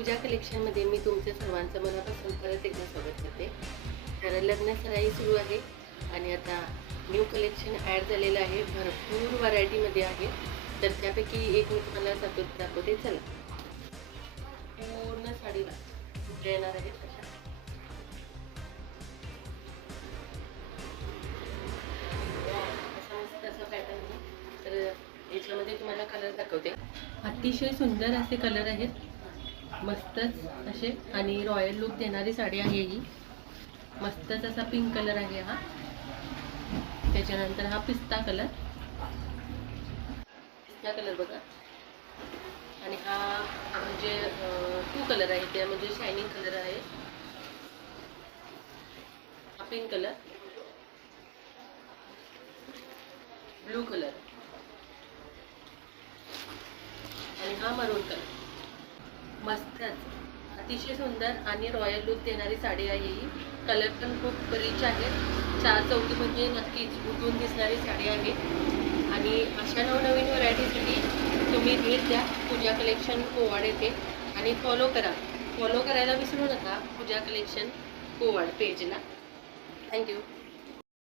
पूजा कलेक्शनमध्ये मी तुमच्या सर्वांचं मनापासून परत एकदा स्वागत करते. तर लग्न सराई सुरू आहे आणि आता न्यू कलेक्शन ॲड झालेलं आहे. भरपूर व्हरायटीमध्ये आहे. तर त्यापैकी एक मी तुम्हाला दाखवते. चला, पूर्ण साडीला कुठल्या येणार आहेत अशा मस्त असा पॅटर्न आहे. तर याच्यामध्ये तुम्हाला कलर दाखवते. अतिशय सुंदर असे कलर आहेत, मस्तच असे, आणि रॉयल लुक देणारी साडी आहे ही. मस्तच असा पिंक कलर आहे हा. त्याच्यानंतर हा पिस्ता कलर बघा. आणि हा म्हणजे 2 कलर आहे, त्या म्हणजे शायनिंग कलर आहे. हा पिंक कलर, ब्लू कलर आणि हा मरून कलर. मस्तच, अतिशय सुंदर आणि रॉयल लुक देणारी साडी आहे ही. कलर पण खूप रिच आहे. 4 चौकीमध्ये नक्कीच उठून दिसणारी साडी आहे. आणि अशा नवनवीन व्हरायटीसाठी तुम्ही भेट द्या पूजा कलेक्शन कोवाड येथे आणि फॉलो करायला विसरू नका पूजा कलेक्शन कोवाड पेजला. थँक्यू.